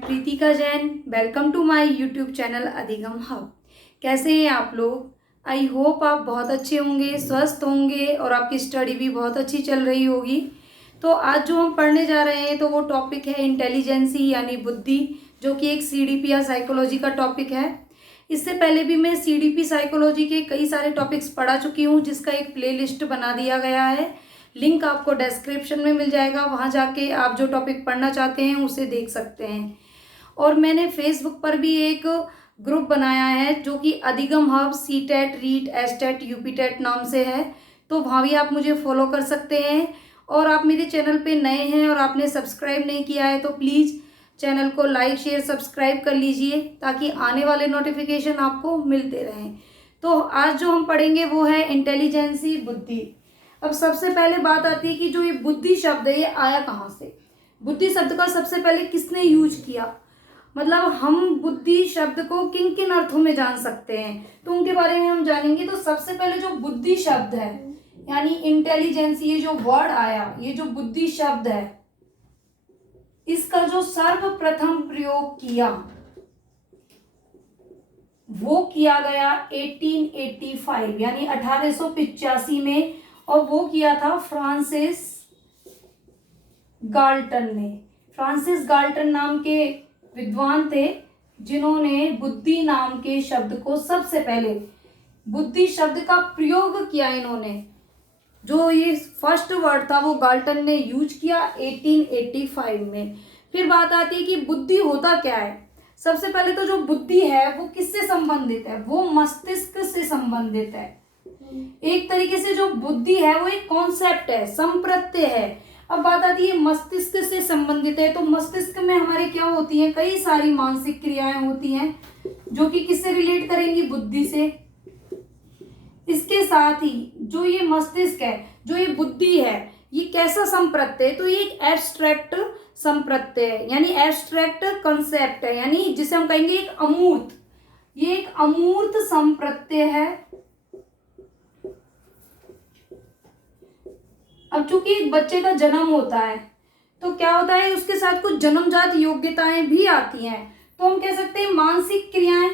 Pritika Jain. Welcome to my YouTube channel Adhigam hub. कैसे हैं आप लोग? आई होप आप बहुत अच्छे होंगे, स्वस्थ होंगे और आपकी स्टडी भी बहुत अच्छी चल रही होगी। तो आज जो हम पढ़ने जा रहे हैं तो वो टॉपिक है इंटेलिजेंसी यानी बुद्धि, जो कि एक सीडीपी या साइकोलॉजी का टॉपिक है। इससे पहले भी मैं सीडीपी साइकोलॉजी के कई सारे टॉपिक्स पढ़ा चुकी हूँ, जिसका एक प्लेलिस्ट बना दिया गया है। लिंक आपको डिस्क्रिप्शन में मिल जाएगा, वहाँ जाके आप जो टॉपिक पढ़ना चाहते हैं उसे देख सकते हैं। और मैंने फेसबुक पर भी एक ग्रुप बनाया है जो कि Adhigam hub CTET REET STET UPTET नाम से है, तो वहाँ भी आप मुझे फॉलो कर सकते हैं। और आप मेरे चैनल पे नए हैं और आपने सब्सक्राइब नहीं किया है तो प्लीज़ चैनल को लाइक शेयर सब्सक्राइब कर लीजिए, ताकि आने वाले नोटिफिकेशन आपको मिलते रहें। तो आज जो हम पढ़ेंगे वो है इंटेलिजेंसी, बुद्धि। अब सबसे पहले बात आती है कि जो ये बुद्धि शब्द है ये आया कहाँ से। बुद्धि शब्द का सबसे पहले किसने यूज किया, मतलब हम बुद्धि शब्द को किन किन अर्थों में जान सकते हैं, तो उनके बारे में हम जानेंगे। तो सबसे पहले जो बुद्धि शब्द है यानी इंटेलिजेंस, ये जो वर्ड आया, ये जो बुद्धि शब्द है, इसका जो सर्वप्रथम प्रयोग किया वो किया गया 1885 यानी 1885 में, और वो किया था फ्रांसिस गाल्टन ने। फ्रांसिस गाल्टन नाम के विद्वान थे जिन्होंने बुद्धि नाम के शब्द को सबसे पहले, बुद्धि शब्द का प्रयोग किया इन्होंने। जो ये फर्स्ट वर्ड था वो गाल्टन ने यूज किया 1885 में। फिर बात आती है कि बुद्धि होता क्या है। सबसे पहले तो जो बुद्धि है वो किससे संबंधित है, वो मस्तिष्क से संबंधित है। एक तरीके से जो बुद्धि है वो एक कॉन्सेप्ट है, संप्रत्यय है। अब बात आती है मस्तिष्क से संबंधित है, तो मस्तिष्क में हमारे क्या होती है, कई सारी मानसिक क्रियाएं होती हैं जो कि किससे रिलेट करेंगी, बुद्धि से। इसके साथ ही जो ये मस्तिष्क है, जो ये बुद्धि है, ये कैसा संप्रत्यय, तो ये एक एब्स्ट्रैक्ट संप्रत्यय है यानी एब्स्ट्रैक्ट कंसेप्ट है, यानी जिसे हम कहेंगे एक अमूर्त, ये एक अमूर्त संप्रत्यय है। अब चूंकि एक बच्चे का जन्म होता है तो क्या होता है, उसके साथ कुछ जन्मजात योग्यताएं भी आती हैं, तो हम कह सकते हैं मानसिक क्रियाएं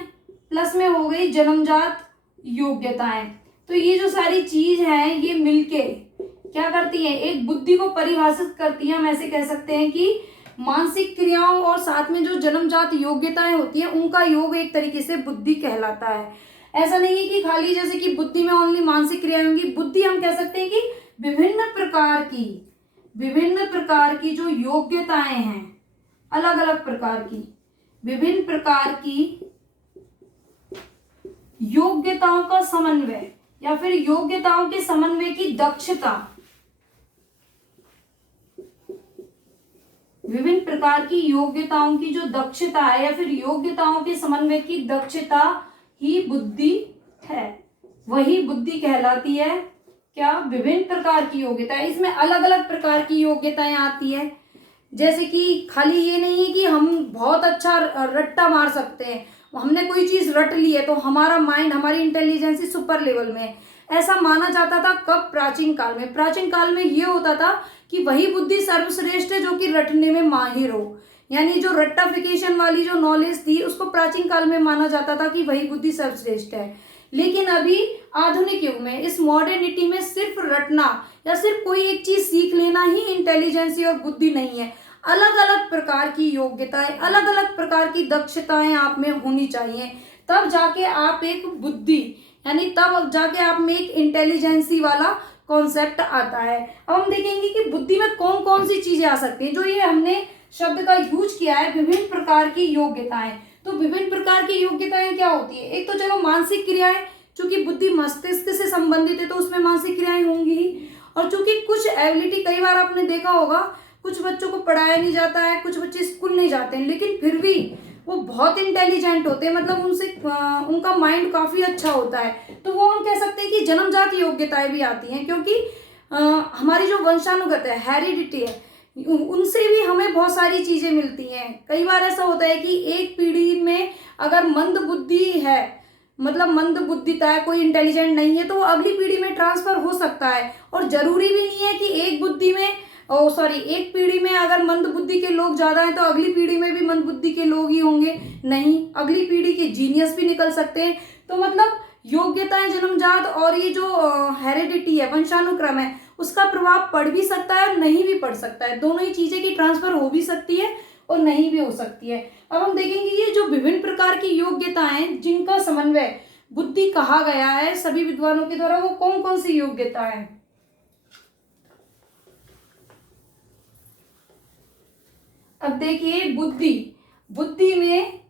प्लस में हो गई जन्मजात योग्यताएं। तो ये जो सारी चीज है ये मिलके क्या करती हैं, एक बुद्धि को परिभाषित करती हैं। हम ऐसे कह सकते हैं कि मानसिक क्रियाओं और साथ में जो जन्मजात योग्यताएं होती हैं उनका योग एक तरीके से बुद्धि कहलाता है। ऐसा नहीं है कि खाली जैसे कि बुद्धि में ओनली मानसिक क्रियाएं होंगी। बुद्धि हम कह सकते हैं कि विभिन्न प्रकार की जो योग्यताएं हैं, अलग अलग प्रकार की, विभिन्न प्रकार की योग्यताओं का समन्वय या फिर योग्यताओं के समन्वय की दक्षता, विभिन्न प्रकार की योग्यताओं की जो दक्षता है या फिर योग्यताओं के समन्वय की दक्षता ही बुद्धि है, वही बुद्धि कहलाती है। क्या, विभिन्न प्रकार की योग्यता। इसमें अलग अलग प्रकार की योग्यताएं आती है, जैसे कि खाली ये नहीं है कि हम बहुत अच्छा रट्टा मार सकते हैं, हमने कोई चीज रट ली है तो हमारा माइंड, हमारी इंटेलिजेंसी सुपर लेवल में है। ऐसा माना जाता था कब, प्राचीन काल में। प्राचीन काल में ये होता था कि वही बुद्धि सर्वश्रेष्ठ है जो कि रटने में माहिर हो, यानी जो रट्टाफिकेशन वाली जो नॉलेज थी उसको प्राचीन काल में माना जाता था कि वही बुद्धि सर्वश्रेष्ठ है। लेकिन अभी आधुनिक युग में, इस मॉडर्निटी में सिर्फ रटना या सिर्फ कोई एक चीज सीख लेना ही इंटेलिजेंसी और बुद्धि नहीं है। अलग अलग प्रकार की योग्यताएं, अलग अलग प्रकार की दक्षताएं आप में होनी चाहिए, तब जाके आप एक बुद्धि यानी तब जाके आप में एक इंटेलिजेंसी वाला कॉन्सेप्ट आता है। अब हम देखेंगे कि बुद्धि में कौन कौन सी चीजें आ सकती हैं। जो ये हमने शब्द का यूज किया है, विभिन्न प्रकार की योग्यताएं, तो विभिन्न प्रकार की योग्यताएं क्या होती है। एक तो चलो मानसिक क्रियाएं, चूंकि बुद्धि मस्तिष्क से संबंधित है तो उसमें मानसिक क्रियाएं होंगी ही। और चूंकि कुछ एबिलिटी, कई बार आपने देखा होगा कुछ बच्चों को पढ़ाया नहीं जाता है, कुछ बच्चे स्कूल नहीं जाते हैं, लेकिन फिर भी वो बहुत इंटेलिजेंट होते हैं, मतलब उनसे उनका माइंड काफी अच्छा होता है, तो वो हम कह सकते हैं कि जन्मजात योग्यताएं भी आती हैं, क्योंकि हमारी जो वंशानुगत है, हेरिडिटी है, उनसे भी हमें बहुत सारी चीजें मिलती हैं। कई बार ऐसा होता है कि एक पीढ़ी में अगर मंद बुद्धि है, मतलब मंद बुद्धिता है, कोई इंटेलिजेंट नहीं है, तो वो अगली पीढ़ी में ट्रांसफर हो सकता है। और जरूरी भी नहीं है कि एक बुद्धि में ओ सॉरी, एक पीढ़ी में अगर मंद बुद्धि के लोग ज्यादा हैं तो अगली पीढ़ी में भी मंद बुद्धि के लोग ही होंगे? नहीं, अगली पीढ़ी के जीनियस भी निकल सकते हैं। तो मतलब योग्यताएं जन्मजात और ये जो हेरिडिटी है, वंशानुक्रम है, उसका प्रभाव पड़ भी सकता है और नहीं भी पड़ सकता है। दोनों ही चीजें की ट्रांसफर हो भी सकती है और नहीं भी हो सकती है। अब हम देखेंगे ये जो विभिन्न प्रकार की योग्यताएं जिनका समन्वय बुद्धि कहा गया है सभी विद्वानों के द्वारा, वो कौन कौन सी योग्यता है। अब देखिए बुद्धि में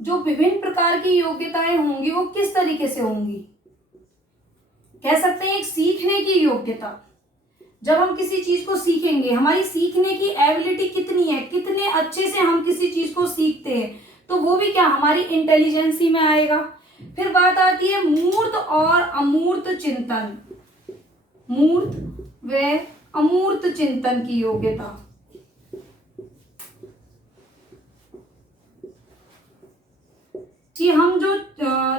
जो विभिन्न प्रकार की योग्यताएं होंगी वो किस तरीके से होंगी। कह सकते हैं एक सीखने की योग्यता, जब हम किसी चीज को सीखेंगे, हमारी सीखने की एबिलिटी कितनी है, कितने अच्छे से हम किसी चीज को सीखते हैं, तो वो भी क्या हमारी इंटेलिजेंसी में आएगा। फिर बात आती है मूर्त और अमूर्त चिंतन, मूर्त व अमूर्त चिंतन की योग्यता। कि हम जो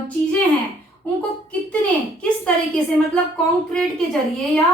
चीजें हैं उनको किस तरीके से, मतलब कॉन्क्रीट के जरिए या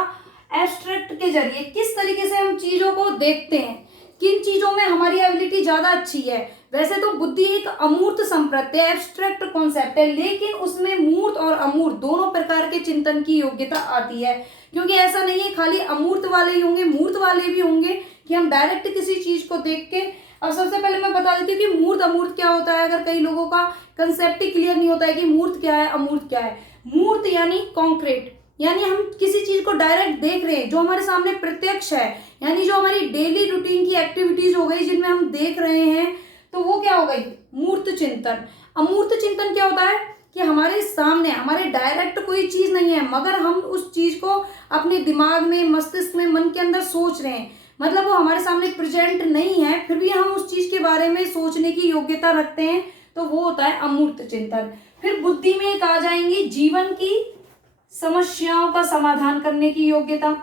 एब्स्ट्रैक्ट के जरिए किस तरीके से हम चीजों को देखते हैं, किन चीजों में हमारी एबिलिटी ज्यादा अच्छी है। वैसे तो बुद्धि एक अमूर्त संप्रत्य है, एब्स्ट्रैक्ट कॉन्सेप्ट है, लेकिन उसमें मूर्त और अमूर्त दोनों प्रकार के चिंतन की योग्यता आती है। क्योंकि ऐसा नहीं है खाली अमूर्त वाले ही होंगे, मूर्त वाले भी होंगे कि हम डायरेक्ट किसी चीज को देख के। अब सबसे पहले मैं बता देती हूँ कि मूर्त अमूर्त क्या होता है, अगर कई लोगों का कंसेप्ट ही क्लियर नहीं होता है कि मूर्त क्या है अमूर्त क्या है। मूर्त यानी कॉन्क्रीट, यानी हम किसी चीज को डायरेक्ट देख रहे हैं, जो हमारे सामने प्रत्यक्ष है, यानी जो हमारी डेली रूटीन की एक्टिविटीज हो गई जिनमें हम देख रहे हैं, तो वो क्या हो गई मूर्त चिंतन। अमूर्त चिंतन क्या होता है कि हमारे सामने, हमारे डायरेक्ट कोई चीज नहीं है, मगर हम उस चीज को अपने दिमाग में, मस्तिष्क में, मन के अंदर सोच रहे हैं, मतलब वो हमारे सामने प्रेजेंट नहीं है, फिर भी हम उस चीज के बारे में सोचने की योग्यता रखते हैं, तो वो होता है अमूर्त चिंतन। फिर बुद्धि में एक आ जाएंगी जीवन की समस्याओं का समाधान करने की योग्यता।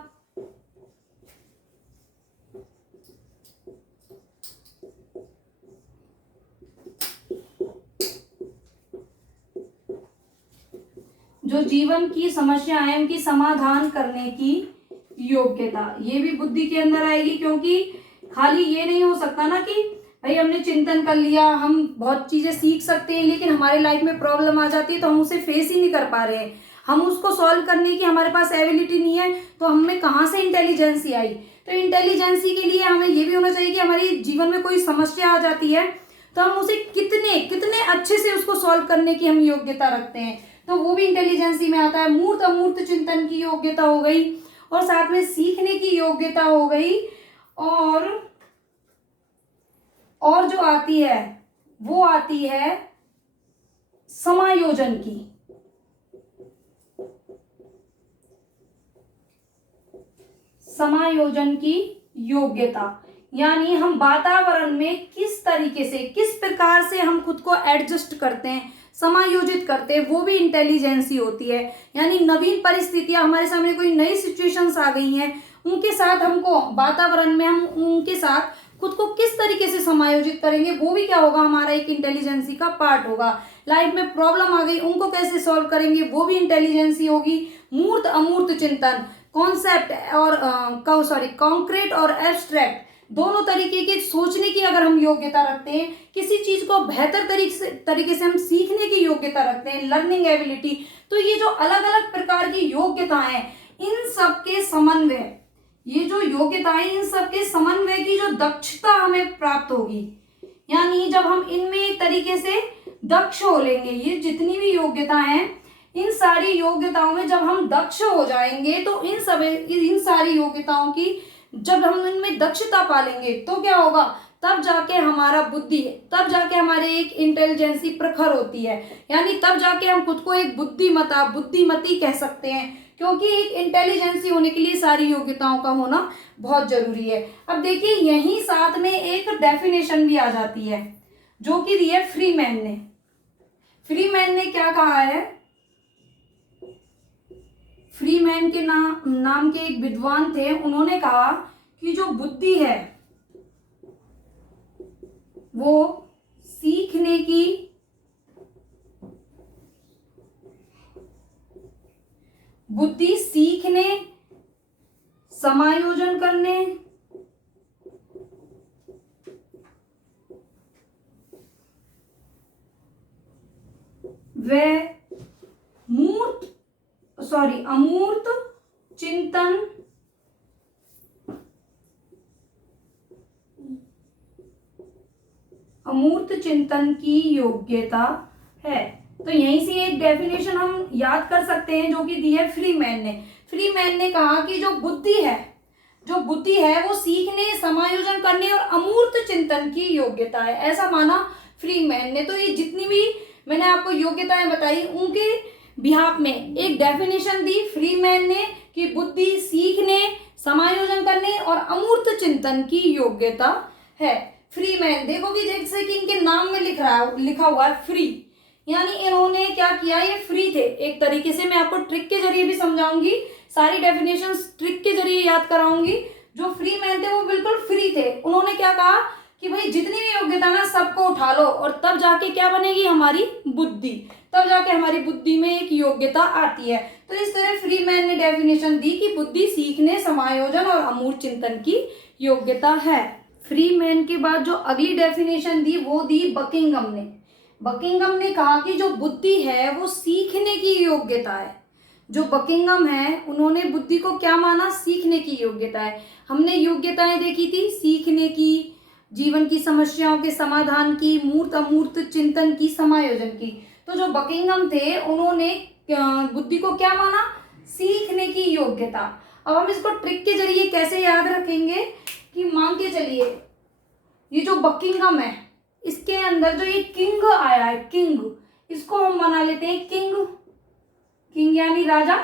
जो जीवन की समस्या है उनकी समाधान करने की योग्यता, ये भी बुद्धि के अंदर आएगी। क्योंकि खाली ये नहीं हो सकता ना कि भाई हमने चिंतन कर लिया, हम बहुत चीजें सीख सकते हैं, लेकिन हमारे लाइफ में प्रॉब्लम आ जाती है तो हम उसे फेस ही नहीं कर पा रहे हैं, हम उसको सॉल्व करने की हमारे पास एबिलिटी नहीं है, तो हमें कहाँ से इंटेलिजेंसी आई। तो इंटेलिजेंसी के लिए हमें ये भी होना चाहिए कि हमारी जीवन में कोई समस्या आ जाती है तो हम उसे कितने कितने अच्छे से उसको सॉल्व करने की हम योग्यता रखते हैं, तो वो भी इंटेलिजेंसी में आता है। मूर्त अमूर्त चिंतन की योग्यता हो गई, और साथ में सीखने की योग्यता हो गई, और जो आती है वो आती है समायोजन की। समायोजन की योग्यता, यानी हम वातावरण में किस तरीके से, किस प्रकार से हम खुद को एडजस्ट करते हैं, समायोजित करते हैं, वो भी इंटेलिजेंसी होती है। यानी नवीन परिस्थितियां, हमारे सामने कोई नई सिचुएशंस आ गई हैं, उनके साथ हमको, वातावरण में हम उनके साथ खुद को किस तरीके से समायोजित करेंगे, वो भी क्या होगा हमारा एक इंटेलिजेंसी का पार्ट होगा। लाइफ में प्रॉब्लम आ गई, उनको कैसे सॉल्व करेंगे, वो भी इंटेलिजेंसी होगी। मूर्त अमूर्त चिंतन, कॉन्सेप्ट और कॉन्क्रीट और एब्स्ट्रैक्ट दोनों तरीके के सोचने की अगर हम योग्यता रखते हैं, किसी चीज को बेहतर तरीके से हम सीखने की योग्यता रखते हैं, लर्निंग एबिलिटी, तो ये जो अलग अलग प्रकार की योग्यताएं हैं, इन सब के समन्वय, ये जो योग्यताएं, इन सब के समन्वय की जो दक्षता हमें प्राप्त होगी, यानी जब हम इनमें एक तरीके से दक्ष हो लेंगे, ये जितनी भी योग्यता हैं, इन सारी योग्यताओं में जब हम दक्ष हो जाएंगे, तो इन सारी योग्यताओं की जब हम इनमें दक्षता पालेंगे, तो क्या होगा, तब जाके हमारा बुद्धि, तब जाके हमारे एक इंटेलिजेंसी प्रखर होती है, यानी तब जाके हम खुद को एक बुद्धिमती कह सकते हैं। क्योंकि एक इंटेलिजेंसी होने के लिए सारी योग्यताओं का होना बहुत जरूरी है। अब देखिए यही साथ में एक डेफिनेशन भी आ जाती है जो कि दी है फ्रीमैन ने। फ्रीमैन ने क्या कहा है, फ्रीमैन के नाम के एक विद्वान थे, उन्होंने कहा कि जो बुद्धि है वो सीखने की, बुद्धि सीखने, समायोजन करने अमूर्त चिंतन की योग्यता है। तो यहीं से एक डेफिनेशन हम याद कर सकते हैं जो कि दी है फ्रीमैन ने। फ्रीमैन ने कहा कि जो बुद्धि है वो सीखने, समायोजन करने और अमूर्त चिंतन की योग्यता है, ऐसा माना फ्रीमैन ने। तो ये जितनी भी मैंने आपको योग्यताएं बताई उनके बिहाफ में एक डेफिनेशन दी फ्रीमैन ने कि बुद्धि सीखने, समायोजन करने और अमूर्त चिंतन की योग्यता है। फ्रीमैन देखो कि जैसे कि इनके नाम में लिखा हुआ है फ्री, यानी इन्होंने क्या किया, ये फ्री थे एक तरीके से। मैं आपको ट्रिक के जरिए भी समझाऊंगी, सारी डेफिनेशंस ट्रिक के जरिए याद कराऊंगी। जो फ्रीमैन थे वो बिल्कुल फ्री थे। उन्होंने क्या कहा कि भाई जितनी भी योग्यता ना सबको उठा लो और तब जाके क्या बनेगी हमारी बुद्धि, तब जाके हमारी बुद्धि में एक योग्यता आती है। तो इस तरह फ्रीमैन ने डेफिनेशन दी कि बुद्धि सीखने, समायोजन और अमूर्त चिंतन की योग्यता है। फ्रीमैन के बाद जो अगली डेफिनेशन दी वो दी बकिंघम ने। बकिंघम ने कहा कि जो बुद्धि है वो सीखने की योग्यता है। जो बकिंघम है उन्होंने बुद्धि को क्या माना, सीखने की योग्यता है। हमने योग्यताएं देखी थी सीखने की, जीवन की समस्याओं के समाधान की, मूर्त अमूर्त चिंतन की, समायोजन की। तो जो बकिंघम थे उन्होंने बुद्धि को क्या माना, सीखने की योग्यता। अब हम इसको ट्रिक के जरिए कैसे याद रखेंगे कि मान के चलिए ये जो बकिंघम है इसके अंदर जो ये किंग आया है, किंग, इसको हम बना लेते हैं किंग, किंग यानी राजा,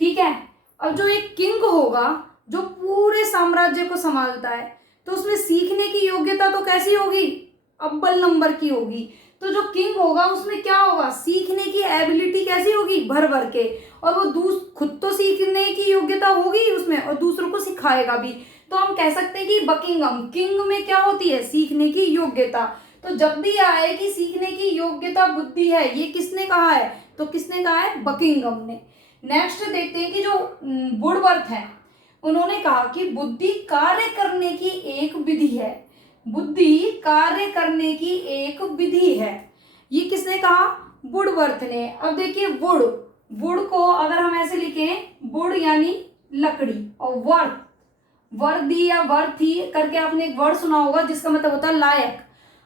ठीक है। अब जो एक किंग होगा जो पूरे साम्राज्य को संभालता है तो उसमें सीखने की योग्यता तो कैसी होगी, अव्वल नंबर की होगी। तो जो किंग होगा उसमें क्या होगा, सीखने की एबिलिटी कैसी होगी, भर भर के, और वो खुद तो सीखने की योग्यता होगी उसमें और दूसरों को सिखाएगा भी। तो हम कह सकते हैं कि बकिंघम, किंग में क्या होती है, सीखने की योग्यता। तो जब भी आए कि सीखने की योग्यता बुद्धि है, ये किसने कहा है, तो किसने कहा है, बकिंघम ने। नेक्स्ट देखते हैं कि जो वुडवर्थ है उन्होंने कहा कि बुद्धि कार्य करने की एक विधि है। बुद्धि कार्य करने की एक विधि है, ये किसने कहा, वुडवर्थ ने। अब देखिए वुड को अगर हम ऐसे लिखें, वुड यानी लकड़ी, और वर्थ, वर्दी या वर्थी करके आपने एक वर्ड सुना होगा जिसका मतलब होता है लायक।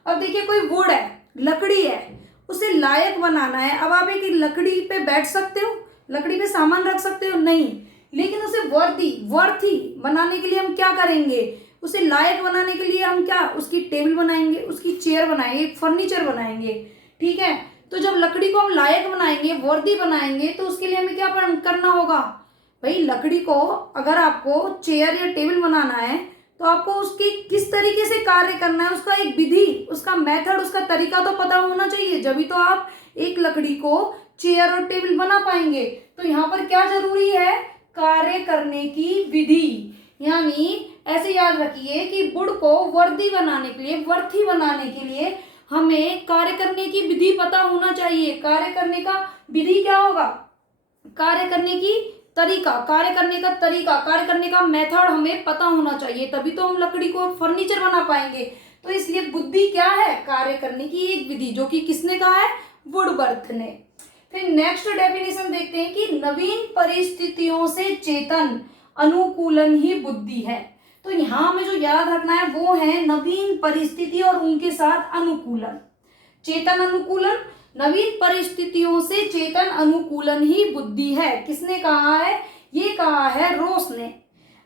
अब देखिए कोई वुड है, लकड़ी है, उसे लायक बनाना है। अब आप एक लकड़ी पे बैठ सकते हो, लकड़ी पे सामान रख सकते हो, नहीं, लेकिन उसे वर्थी बनाने के लिए हम क्या करेंगे, उसे लायक बनाने के लिए हम क्या, उसकी टेबल बनाएंगे, उसकी चेयर बनाएंगे, फर्नीचर बनाएंगे, ठीक है। तो जब लकड़ी को हम लायक बनाएंगे, वर्दी बनाएंगे, तो उसके लिए हमें क्या करना होगा भाई, लकड़ी को अगर आपको चेयर या टेबल बनाना है तो आपको उसकी किस तरीके से कार्य करना है, उसका एक विधि, उसका मेथड, उसका तरीका तो पता होना चाहिए, जब भी तो आप एक लकड़ी को चेयर और टेबल बना पाएंगे। तो यहाँ पर क्या जरूरी है, कार्य करने की विधि। यानी ऐसे याद रखिए कि वुड को वर्दी बनाने के लिए, वर्थी बनाने के लिए हमें कार्य करने की विधि पता होना चाहिए। कार्य करने का विधि क्या होगा, कार्य करने की तरीका, कार्य करने का तरीका, कार्य करने का मेथड हमें पता होना चाहिए, तभी तो हम लकड़ी को फर्नीचर बना पाएंगे। तो इसलिए बुद्धि क्या है, कार्य करने की एक विधि, जो कि किसने कहा है, वुडवर्थ ने। फिर नेक्स्ट डेफिनेशन देखते हैं कि नवीन परिस्थितियों से चेतन अनुकूलन ही बुद्धि है। तो यहाँ हमें जो याद रखना है वो है नवीन परिस्थिति और उनके साथ अनुकूलन, चेतन अनुकूलन, नवीन परिस्थितियों से चेतन अनुकूलन ही बुद्धि है। किसने कहा है, ये कहा है रोस ने।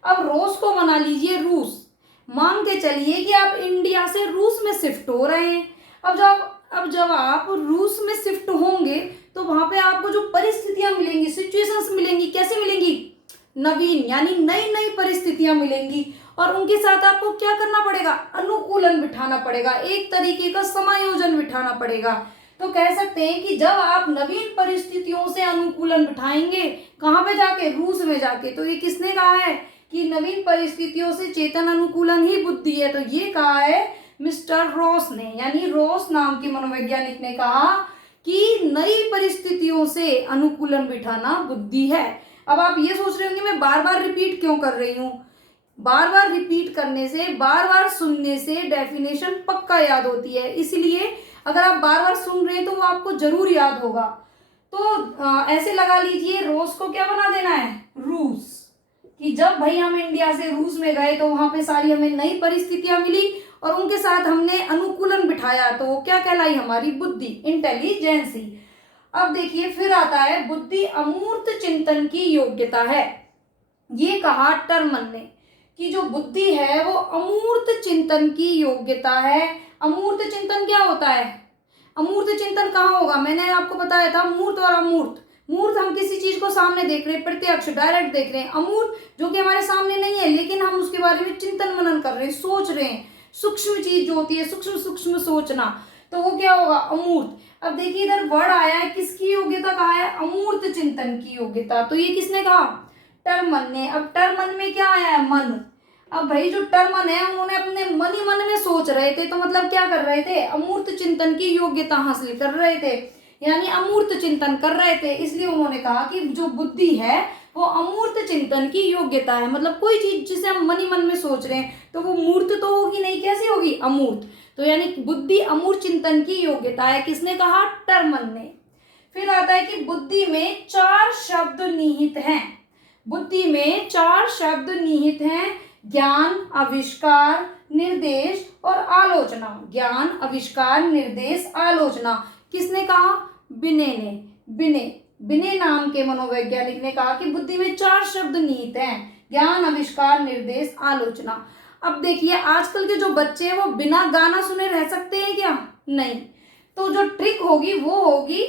अब रोस को बना लीजिए रूस, मान के चलिए कि आप इंडिया से रूस में शिफ्ट हो रहे हैं। अब जब आप रूस में शिफ्ट होंगे तो वहां पे आपको जो परिस्थितियां मिलेंगी, सिचुएशंस मिलेंगी, कैसे मिलेंगी, नवीन, यानी नई नई परिस्थितियां मिलेंगी, और उनके साथ आपको क्या करना पड़ेगा, अनुकूलन बिठाना पड़ेगा, एक तरीके का समायोजन बिठाना पड़ेगा। तो कह सकते हैं कि जब आप नवीन परिस्थितियों से अनुकूलन बिठाएंगे, कहाँ पे जाके, रूस में जाके, तो ये किसने कहा है कि नवीन परिस्थितियों से चेतन अनुकूलन ही बुद्धि है। तो ये कहा है मिस्टर रॉस ने, यानी रॉस नाम के मनोवैज्ञानिक ने कहा कि नई परिस्थितियों से अनुकूलन बिठाना बुद्धि है। अब आप ये सोच रहे होंगे मैं बार बार रिपीट क्यों कर रही हूँ, बार बार रिपीट करने से, बार बार सुनने से डेफिनेशन पक्का याद होती है। इसलिए अगर आप बार बार सुन रहे हैं तो वो आपको जरूर याद होगा। तो ऐसे लगा लीजिए, रोज को क्या बना देना है, रूस, कि जब भाई हम इंडिया से रूस में गए तो वहां पे सारी हमें नई परिस्थितियां मिली और उनके साथ हमने अनुकूलन बिठाया, तो वो क्या कहलाई, हमारी बुद्धि, इंटेलिजेंसी। अब देखिए फिर आता है बुद्धि अमूर्त चिंतन की योग्यता है। ये कहा टर्मन ने कि जो बुद्धि है वो अमूर्त चिंतन की योग्यता है। अमूर्त चिंतन क्या होता है, अमूर्त चिंतन कहाँ होगा, मैंने आपको बताया था मूर्त और अमूर्त। मूर्त हम किसी चीज को सामने देख रहे हैं, प्रत्यक्ष डायरेक्ट देख रहे हैं। अमूर्त जो कि हमारे सामने नहीं है लेकिन हम उसके बारे में चिंतन मनन कर रहे हैं, सोच रहे हैं, सूक्ष्म चीज जो होती है, सूक्ष्म सूक्ष्म सोचना, तो वो क्या होगा, अमूर्त। अब देखिए इधर वर्ड आया है, किसकी योग्यता कहा है, अमूर्त चिंतन की योग्यता। तो ये किसने कहा, टर्मन ने। अब टर्मन में क्या आया है, मन। अब भाई जो टर्मन है उन्होंने अपने मन ही मन में सोच रहे थे, तो मतलब क्या कर रहे थे, अमूर्त चिंतन की योग्यता हासिल कर रहे थे, यानी अमूर्त चिंतन कर रहे थे। इसलिए उन्होंने कहा कि जो बुद्धि है वो अमूर्त चिंतन की योग्यता है। मतलब कोई चीज जिसे हम मन ही मन में सोच रहे हैं तो वो मूर्त तो होगी नहीं, कैसी होगी, अमूर्त। तो यानी बुद्धि अमूर्त चिंतन की योग्यता है, किसने कहा, टर्मन ने। फिर आता है कि बुद्धि में 4 शब्द निहित हैं। बुद्धि में 4 शब्द निहित हैं, ज्ञान, आविष्कार, निर्देश और आलोचना। ज्ञान, आविष्कार, निर्देश, आलोचना, किसने कहा, बिने ने। बिने नाम के मनोवैज्ञानिक ने कहा कि बुद्धि में 4 शब्द निहित हैं, ज्ञान, आविष्कार, निर्देश, आलोचना। अब देखिए आजकल के जो बच्चे हैं वो बिना गाना सुने रह सकते हैं क्या, नहीं। तो जो ट्रिक होगी वो होगी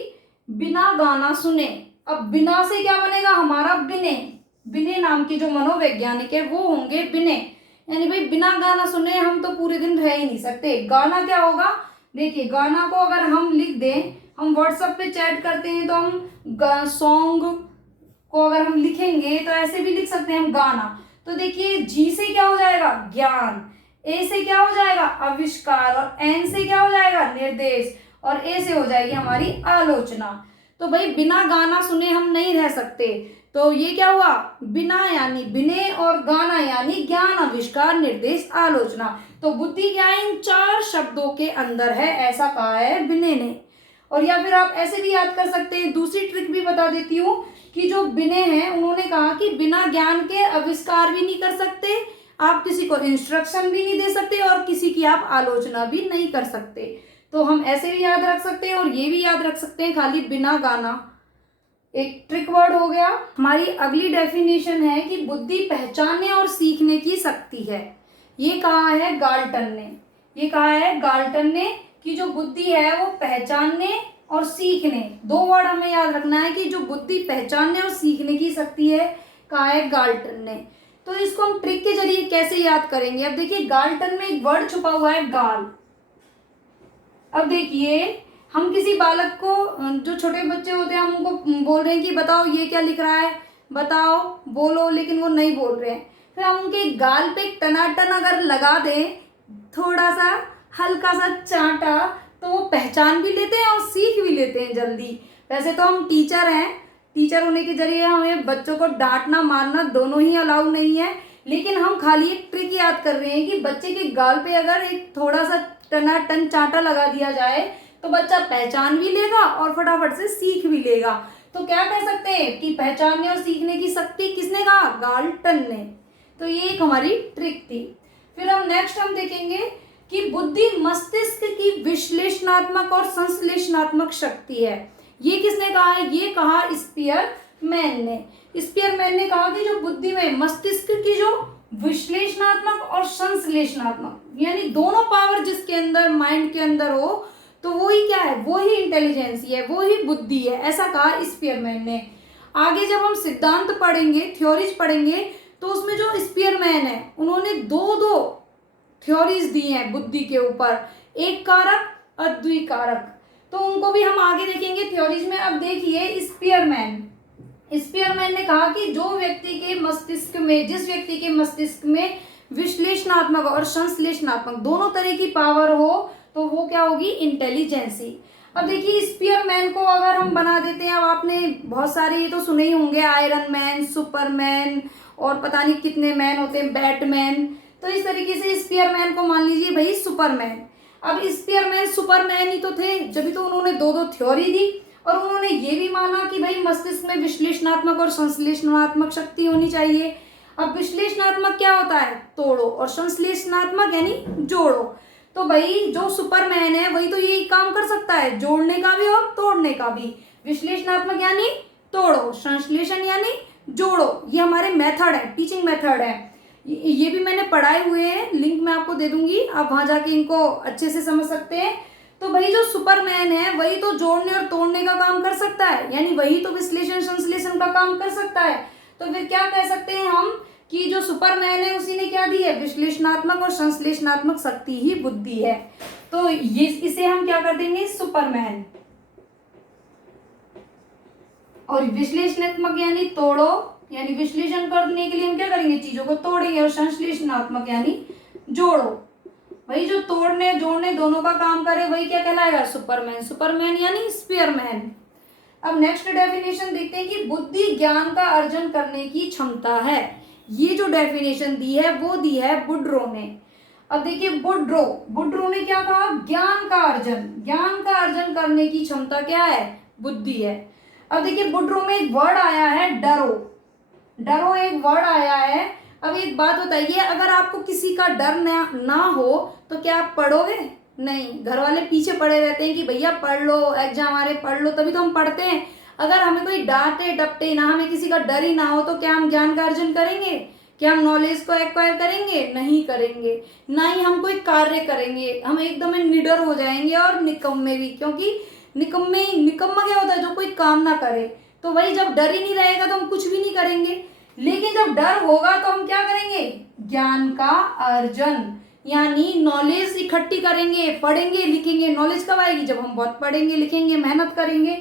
बिना गाना सुने। अब बिना से क्या बनेगा, हमारा बिने। बिने नाम की जो मनोवैज्ञानिक है वो होंगे बिने, यानी भाई बिना गाना सुने हम तो पूरे दिन रह ही नहीं सकते। गाना क्या होगा, देखिए गाना को अगर हम लिख दें, हम व्हाट्सएप पे चैट करते हैं तो हम सॉन्ग को अगर हम लिखेंगे तो ऐसे भी लिख सकते हैं हम गाना। तो देखिए जी से क्या हो जाएगा, ज्ञान, ए से क्या हो जाएगा, आविष्कार, और एन से क्या हो जाएगा, निर्देश, और ए से हो जाएगी हमारी आलोचना। तो भाई बिना गाना सुने हम नहीं रह सकते। तो ये क्या हुआ, बिना यानी बिने और गाना यानी ज्ञान, आविष्कार, निर्देश, आलोचना। तो बुद्धि क्या है, इन 4 शब्दों के अंदर है, ऐसा कहा है बिने ने। और या फिर आप ऐसे भी याद कर सकते हैं, दूसरी ट्रिक भी बता देती हूँ कि जो बिने हैं उन्होंने कहा कि बिना ज्ञान के आविष्कार भी नहीं कर सकते, आप किसी को इंस्ट्रक्शन भी नहीं दे सकते और किसी की आप आलोचना भी नहीं कर सकते। तो हम ऐसे भी याद रख सकते हैं और ये भी याद रख सकते हैं, खाली बिना गाना। एक ट्रिक वर्ड हो गया। हमारी अगली डेफिनेशन है कि बुद्धि पहचानने और सीखने की शक्ति है। ये कहा है गाल्टन ने। ये कहा है गाल्टन ने कि जो बुद्धि है वो पहचानने और सीखने, 2 वर्ड हमें याद रखना है कि जो बुद्धि पहचानने और सीखने की शक्ति है, कहा है गाल्टन ने। तो इसको हम ट्रिक के जरिए कैसे याद करेंगे। अब देखिए गाल्टन में एक वर्ड छुपा हुआ है, गाल। अब देखिए हम किसी बालक को, जो छोटे बच्चे होते हैं, हम उनको बोल रहे हैं कि बताओ ये क्या लिख रहा है, बताओ, बोलो, लेकिन वो नहीं बोल रहे हैं। फिर हम उनके गाल पे टनाटन अगर लगा दें, थोड़ा सा हल्का सा चांटा, तो वो पहचान भी लेते हैं और सीख भी लेते हैं जल्दी। वैसे तो हम टीचर हैं, टीचर होने के जरिए हमें बच्चों को डांटना मारना दोनों ही अलाउ नहीं है, लेकिन हम खाली एक ट्रिक याद कर रहे हैं कि बच्चे के गाल पे अगर एक थोड़ा सा टनाटन चांटा लगा दिया जाए तो बच्चा पहचान भी लेगा और फटाफट से सीख भी लेगा। तो क्या कह सकते हैं कि पहचानने और सीखने की शक्ति किसने कहा, गाल्टन ने। तो ये एक हमारी ट्रिक थी। फिर हम नेक्स्ट हम देखेंगे कि बुद्धि मस्तिष्क की विश्लेषणात्मक और संश्लेषणात्मक शक्ति है। ये किसने कहा है, ये कहा स्पीयरमैन ने। स्पीयरमैन ने कहा कि जो बुद्धि में मस्तिष्क की जो विश्लेषणात्मक और संश्लेषणात्मक यानी दोनों पावर जिसके अंदर, माइंड के अंदर हो, तो वो ही क्या है, वो ही इंटेलिजेंसी है, वो ही बुद्धि है, ऐसा कहा स्पीयरमैन ने। आगे जब हम सिद्धांत पढ़ेंगे, थ्योरीज पढ़ेंगे, तो उसमें जो स्पीयरमैन है उन्होंने 2 थ्योरीज दी हैं बुद्धि के ऊपर, एक कारक और द्विकारक। तो उनको भी हम आगे देखेंगे थ्योरीज में। अब देखिए स्पीयरमैन ने कहा कि जो व्यक्ति के मस्तिष्क में, जिस व्यक्ति के मस्तिष्क में विश्लेषणात्मक और संश्लेषणात्मक दोनों तरह की पावर हो, तो वो क्या होगी, इंटेलिजेंसी। अब देखिए स्पीयरमैन को अगर हम बना देते हैं, अब आपने बहुत सारे ये तो सुने ही होंगे, आयरन मैन, सुपरमैन और पता नहीं कितने मैन होते हैं, बैटमैन। तो इस तरीके से स्पीयरमैन को मान लीजिए भाई सुपरमैन। अब स्पीयरमैन सुपरमैन ही तो थे, जब तो उन्होंने दो दो थ्योरी दी और उन्होंने ये भी माना कि भाई मस्तिष्क में विश्लेषणात्मक और संश्लेषणात्मक शक्ति होनी चाहिए। अब विश्लेषणात्मक क्या होता है, तोड़ो, और संश्लेषणात्मक यानी जोड़ो। तो भाई जो सुपरमैन है वही तो यही काम कर सकता है, जोड़ने का भी और तोड़ने का भी। विश्लेषणात्मक यानी तोड़ो, संश्लेषण यानी जोड़ो। ये हमारे मेथड है, टीचिंग मेथड है। ये भी मैंने पढ़ाए हुए हैं, लिंक मैं आपको दे दूंगी, आप वहां जाके इनको अच्छे से समझ सकते हैं। तो भाई जो सुपरमैन है वही तो जोड़ने और तोड़ने का काम कर सकता है, यानी वही तो विश्लेषण संश्लेषण का काम कर सकता है। तो फिर क्या कह सकते हैं हम कि जो सुपरमैन है उसी ने क्या दी है, विश्लेषणात्मक और संश्लेषणात्मक शक्ति ही बुद्धि है। तो ये इसे हम क्या कर देंगे, सुपरमैन। और विश्लेषणात्मक यानी तोड़ो, यानी विश्लेषण करने के लिए हम क्या करेंगे, चीजों को तोड़ेंगे। और संश्लेषणात्मक यानी जोड़ो, वही जो तोड़ने जोड़ने दोनों का काम करे वही क्या कहलाएगा, सुपरमैन। सुपरमैन यानी स्पीयरमैन। अब नेक्स्ट डेफिनेशन देखते हैं कि बुद्धि ज्ञान का अर्जन करने की क्षमता है। ये जो डेफिनेशन दी है वो दी है वुड्रो ने। अब देखिए वुड्रो ने क्या कहा, ज्ञान का अर्जन करने की क्षमता क्या है, बुद्धि है। अब देखिए वुड्रो में एक वर्ड आया है डरो एक वर्ड आया है। अब एक बात बताइए, अगर आपको किसी का डर ना हो तो क्या आप पढ़ोगे, नहीं। घर वाले पीछे पड़े रहते हैं कि भैया पढ़ लो, एग्जाम आ रहे पढ़ लो, तभी तो हम पढ़ते हैं। अगर हमें कोई डांटे डपटे ना, हमें किसी का डर ही ना हो तो क्या हम ज्ञान का अर्जन करेंगे, क्या हम नॉलेज को एक्वायर करेंगे, नहीं करेंगे। ना ही हम कोई कार्य करेंगे, हम एकदम निडर हो जाएंगे और निकम्मे भी, क्योंकि निकम्मा क्या होता है, जो कोई काम ना करे। तो वही जब डर ही नहीं रहेगा तो हम कुछ भी नहीं करेंगे। लेकिन जब डर होगा तो हम क्या करेंगे, ज्ञान का अर्जन, यानी नॉलेज इकट्ठी करेंगे, पढ़ेंगे लिखेंगे। नॉलेज कब आएगी, जब हम बहुत पढ़ेंगे लिखेंगे, मेहनत करेंगे।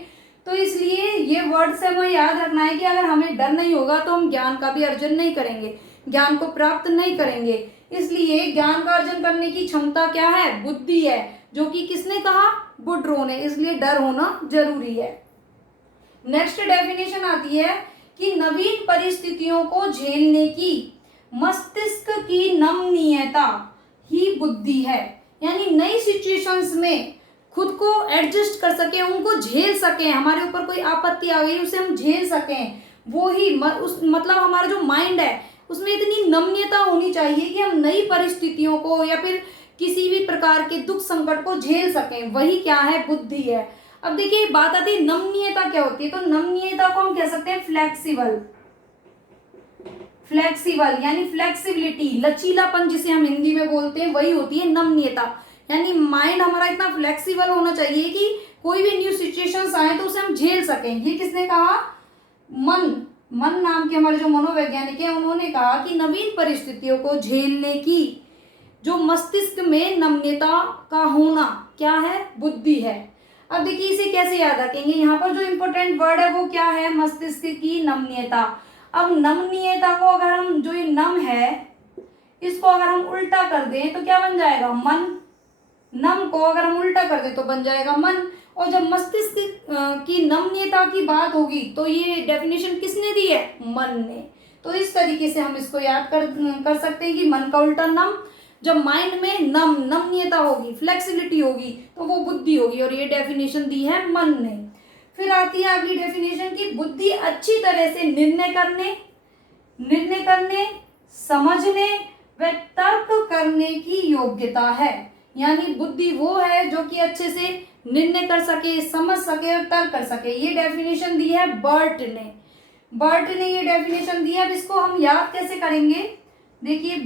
तो इसलिए ये वर्ड से हमें याद रखना है कि अगर हमें डर नहीं होगा तो हम ज्ञान का भी अर्जन नहीं करेंगे, ज्ञान को प्राप्त नहीं करेंगे। इसलिए ज्ञान का अर्जन करने की क्षमता क्या है, बुद्धि है, जो कि किसने कहा, वुड्रो ने। इसलिए डर होना जरूरी है। नेक्स्ट डेफिनेशन आती है कि नवीन परिस्थितियों को झेलने की मस्तिष्क की नमनीयता ही बुद्धि है। यानी नई सिचुएशंस में खुद को एडजस्ट कर सके, उनको झेल सके, हमारे ऊपर कोई आपत्ति आ गई उसे हम झेल सकें, वो ही मतलब हमारा जो माइंड है उसमें इतनी नमनीयता होनी चाहिए कि हम नई परिस्थितियों को या फिर किसी भी प्रकार के दुख संकट को झेल सकें, वही क्या है, बुद्धि है। अब देखिए बात आती है नमनीयता क्या होती है, तो नमनीयता को हम कह सकते हैं फ्लेक्सिबल यानी फ्लेक्सिबिलिटी, लचीलापन जिसे हम हिंदी में बोलते हैं, वही होती है नमनीयता। यानी माइंड हमारा इतना फ्लेक्सिबल होना चाहिए कि कोई भी न्यू सिचुएशंस आए तो उसे हम झेल सकें। ये किसने कहा, मन नाम के हमारे जो मनोवैज्ञानिक हैं उन्होंने कहा कि नवीन परिस्थितियों को झेलने की जो मस्तिष्क में नमनीयता का होना क्या है, बुद्धि है। अब देखिए इसे कैसे याद रखेंगे, यहाँ पर जो इम्पोर्टेंट वर्ड है वो क्या है, मस्तिष्क की नमनीयता। अब नमनीयता को अगर हम, जो ये नम है इसको अगर हम उल्टा कर दें तो क्या बन जाएगा, मन। नम को अगर हम उल्टा कर दें तो बन जाएगा मन। और जब मस्तिष्क की नमनीयता की बात होगी तो ये डेफिनेशन किसने दी है, मन ने। तो इस तरीके से हम इसको याद कर सकते हैं कि मन का उल्टा नम। जब माइंड में नमनीयता होगी, फ्लेक्सिबिलिटी होगी तो वो बुद्धि होगी, और ये डेफिनेशन दी है मन ने। फिर आती है अगली डेफिनेशन की बुद्धि अच्छी तरह से निर्णय करने, समझने व तर्क करने की योग्यता है। यानी बुद्धि वो है जो कि अच्छे से निर्णय कर सके, समझ सके और तर्क कर सके। ये डेफिनेशन दी है बर्ट ने ये डेफिनेशन दी है। अब इसको हम याद कैसे करेंगे, देखिए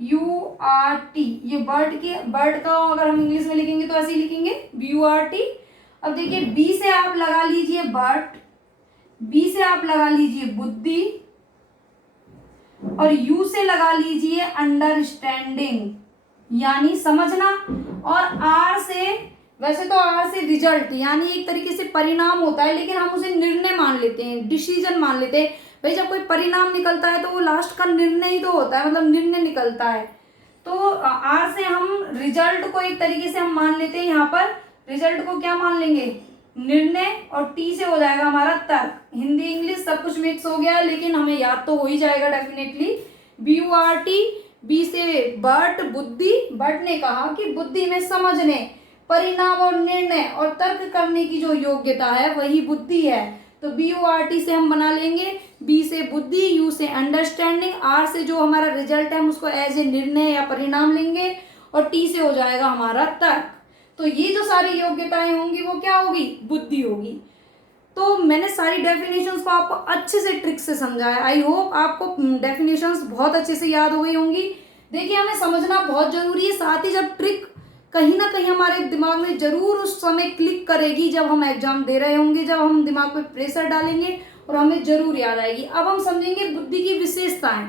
BURT, ये बर्ड का अगर हम इंग्लिश में लिखेंगे तो ऐसे ही लिखेंगे BURT। अब देखिए बी से आप लगा लीजिए बर्ट, बी से आप लगा लीजिए बुद्धि, और यू से लगा लीजिए अंडरस्टैंडिंग यानी समझना, और आर से, वैसे तो आर से रिजल्ट यानी एक तरीके से परिणाम होता है, लेकिन हम उसे निर्णय मान लेते हैं, डिसीजन मान लेते हैं। भाई जब कोई परिणाम निकलता है तो वो लास्ट का निर्णय ही तो होता है, मतलब निर्णय निकलता है। तो आर से हम रिजल्ट को एक तरीके से हम मान लेते हैं, यहाँ पर रिजल्ट को क्या मान लेंगे, निर्णय, और टी से हो जाएगा हमारा तर्क। हिंदी इंग्लिश सब कुछ मिक्स हो गया, लेकिन हमें याद तो हो ही जाएगा डेफिनेटली। BURT बी से बट ने कहा कि बुद्धि में समझने, परिणाम और निर्णय और तर्क करने की जो योग्यता है वही बुद्धि है। तो BORT से हम बना लेंगे, बी से बुद्धि, यू से अंडरस्टैंडिंग, आर से जो हमारा रिजल्ट है हम उसको एज ए निर्णय या परिणाम लेंगे, और टी से हो जाएगा हमारा तर्क। तो ये जो सारी योग्यताएं होंगी वो क्या होगी, बुद्धि होगी। तो मैंने सारी डेफिनेशंस को आपको अच्छे से ट्रिक से समझाया। आई होप आपको डेफिनेशंस बहुत अच्छे से याद हो गई होंगी। देखिए हमें समझना बहुत जरूरी है, साथ ही जब ट्रिक कहीं ना कहीं हमारे दिमाग में जरूर उस समय क्लिक करेगी जब हम एग्जाम दे रहे होंगे, जब हम दिमाग पे प्रेशर डालेंगे और हमें जरूर याद आएगी। अब हम समझेंगे बुद्धि की विशेषताएं,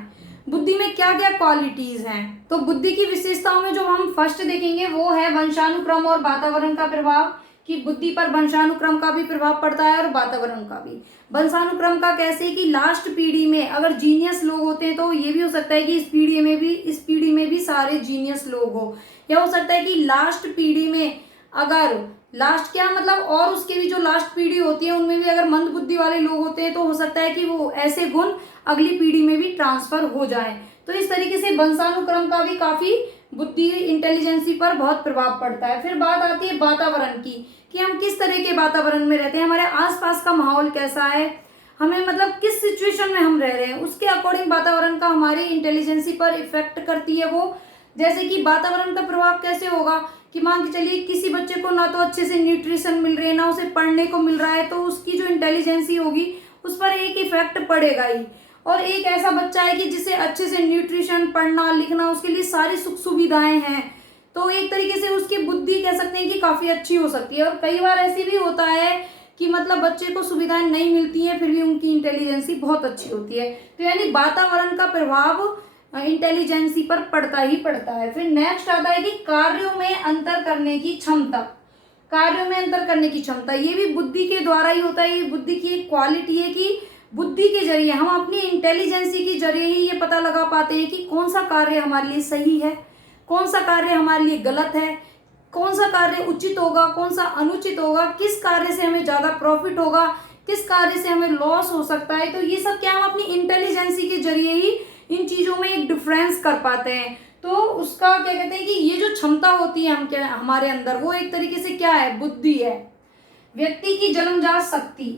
बुद्धि में क्या क्या क्वालिटीज हैं। तो बुद्धि की विशेषताओं में जो हम फर्स्ट देखेंगे वो है वंशानुक्रम और वातावरण का प्रभाव, कि बुद्धि पर वंशानुक्रम का भी प्रभाव पड़ता है और वातावरण का भी। वंशानुक्रम का कैसे, कि लास्ट पीढ़ी में अगर जीनियस लोग होते हैं तो ये भी हो सकता है कि इस पीढ़ी में भी सारे जीनियस लोग हो, या हो सकता है कि लास्ट पीढ़ी में अगर लास्ट क्या मतलब और उसके भी जो लास्ट पीढ़ी होती है उनमें भी अगर मंद बुद्धि वाले लोग होते हैं तो हो सकता है कि वो ऐसे गुण अगली पीढ़ी में भी ट्रांसफर हो जाए। तो इस तरीके से वंशानुक्रम का भी काफी बुद्धि इंटेलिजेंसी पर बहुत प्रभाव पड़ता है। फिर बात आती है वातावरण की, कि हम किस तरह के वातावरण में रहते हैं, हमारे आसपास का माहौल कैसा है, हमें मतलब किस सिचुएशन में हम रह रहे हैं, उसके अकॉर्डिंग वातावरण का हमारी इंटेलिजेंसी पर इफेक्ट करती है वो। जैसे कि वातावरण का प्रभाव कैसे होगा, कि मान के चलिए किसी बच्चे को ना तो अच्छे से न्यूट्रिशन मिल रही है, ना उसे पढ़ने को मिल रहा है, तो उसकी जो इंटेलिजेंसी होगी उस पर एक इफेक्ट पड़ेगा ही। और एक ऐसा बच्चा है कि जिसे अच्छे से न्यूट्रिशन, पढ़ना लिखना, उसके लिए सारी सुख सुविधाएं हैं, तो एक तरीके से उसकी बुद्धि कह सकते हैं कि काफी अच्छी हो सकती है। और कई बार ऐसे भी होता है कि मतलब बच्चे को सुविधाएं नहीं मिलती हैं फिर भी उनकी इंटेलिजेंसी बहुत अच्छी होती है। तो यानी वातावरण का प्रभाव इंटेलिजेंसी पर पड़ता ही पड़ता है। फिर नेक्स्ट आता है कि कार्यों में अंतर करने की क्षमता, कार्यों में अंतर करने की क्षमता, ये भी बुद्धि के द्वारा ही होता है। ये बुद्धि की एक क्वालिटी है कि बुद्धि के जरिए हम अपनी इंटेलिजेंसी के जरिए ही ये पता लगा पाते हैं कि कौन सा कार्य हमारे लिए सही है, कौन सा कार्य हमारे लिए गलत है, कौन सा कार्य उचित होगा, कौन सा अनुचित होगा, किस कार्य से हमें ज्यादा प्रॉफिट होगा, किस कार्य से हमें लॉस हो सकता है। तो ये सब क्या हम अपनी इंटेलिजेंसी के जरिए ही इन चीजों में एक डिफरेंस कर पाते हैं। तो उसका क्या कहते हैं कि ये जो क्षमता होती है हम क्या हमारे अंदर, वो एक तरीके से क्या है, बुद्धि है। व्यक्ति की जन्मजात शक्ति,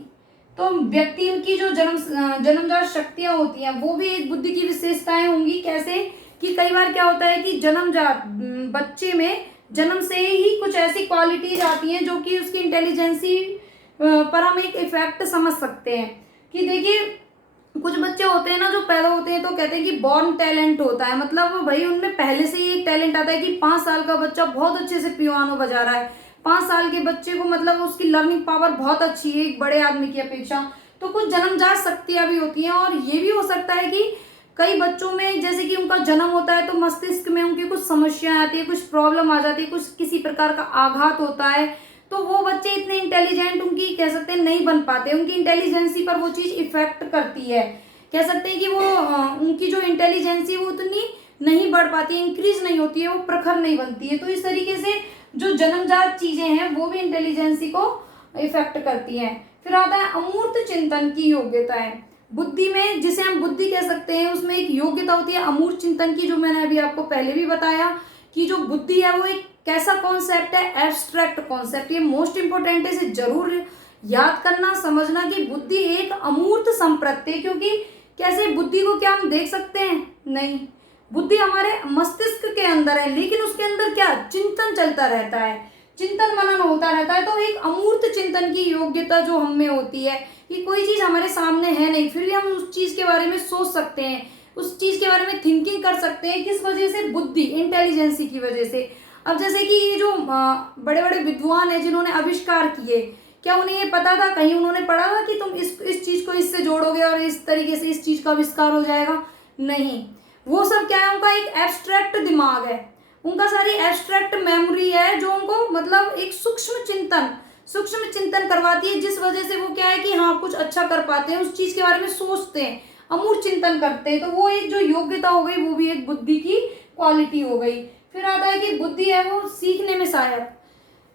तो व्यक्ति की जो जन्मजात शक्तियां होती हैं वो भी एक बुद्धि की विशेषताएं होंगी। कैसे, कि कई बार क्या होता है कि जन्मजात बच्चे में जन्म से ही कुछ ऐसी क्वालिटीज आती हैं जो कि उसकी इंटेलिजेंसी पर हम एक इफेक्ट समझ सकते हैं। कि देखिए कुछ बच्चे होते हैं ना जो पैदा होते हैं तो कहते हैं कि बॉर्न टैलेंट होता है, मतलब भाई उनमें पहले से ही एक टैलेंट आता है कि 5 साल का बच्चा बहुत अच्छे से पियानो बजा रहा है, 5 साल के बच्चे को मतलब उसकी लर्निंग पावर बहुत अच्छी है एक बड़े आदमी की अपेक्षा। तो कुछ जन्मजात शक्तियां भी होती हैं। और ये भी हो सकता है कि कई बच्चों में जैसे कि उनका जन्म होता है तो मस्तिष्क में उनकी कुछ समस्याएं आती है, कुछ प्रॉब्लम आ जाती है, कुछ किसी प्रकार का आघात होता है, तो वो बच्चे इतने इंटेलिजेंट उनकी कह सकते हैं नहीं बन पाते, उनकी इंटेलिजेंसी पर वो चीज इफेक्ट करती है। कह सकते हैं कि वो उनकी जो इंटेलिजेंसी वो उतनी नहीं बढ़ पाती, इंक्रीज नहीं होती है, वो प्रखर नहीं बनती है। तो इस तरीके से जो जन्मजात चीजें हैं वो भी इंटेलिजेंसी को इफेक्ट करती हैं। फिर आता है अमूर्त चिंतन की योग्यताएं। बुद्धि में जिसे हम बुद्धि कह सकते हैं उसमें एक योग्यता होती है अमूर्त चिंतन की, जो मैंने अभी आपको पहले भी बताया कि जो बुद्धि है वो एक कैसा कॉन्सेप्ट है, एब्स्ट्रैक्ट कॉन्सेप्ट। ये मोस्ट इंपोर्टेंट है, इसे जरूर याद करना समझना कि बुद्धि एक अमूर्त संप्रत्यय, क्योंकि कैसे बुद्धि को क्या हम देख सकते हैं, नहीं, बुद्धि हमारे मस्तिष्क के अंदर है लेकिन उसके अंदर क्या चिंतन चलता रहता है, चिंतन मनन होता रहता है। तो एक अमूर्त चिंतन की योग्यता जो हम में होती है कि कोई चीज हमारे सामने है नहीं फिर भी हम उस चीज के बारे में सोच सकते हैं, उस चीज के बारे में थिंकिंग कर सकते हैं, किस वजह से, बुद्धि इंटेलिजेंसी की वजह से। अब जैसे कि ये जो बड़े बड़े विद्वान है जिन्होंने आविष्कार किए, क्या उन्हें ये पता था, कहीं उन्होंने पढ़ा था कि तुम इस चीज को इससे जोड़ोगे और इस तरीके से इस चीज का आविष्कार हो जाएगा, नहीं। वो सब क्या है, उनका एक एब्स्ट्रैक्ट दिमाग है, उनका सारी एब्स्ट्रैक्ट मेमोरी है जो उनको मतलब एक सूक्ष्म चिंतन करवाती है, जिस वजह से वो क्या है कि हाँ कुछ अच्छा कर पाते हैं, उस चीज के बारे में सोचते हैं, अमूर्त चिंतन करते हैं। तो वो एक जो योग्यता हो गई वो भी एक बुद्धि की क्वालिटी हो गई। फिर आता है कि बुद्धि है वो सीखने में सहायक।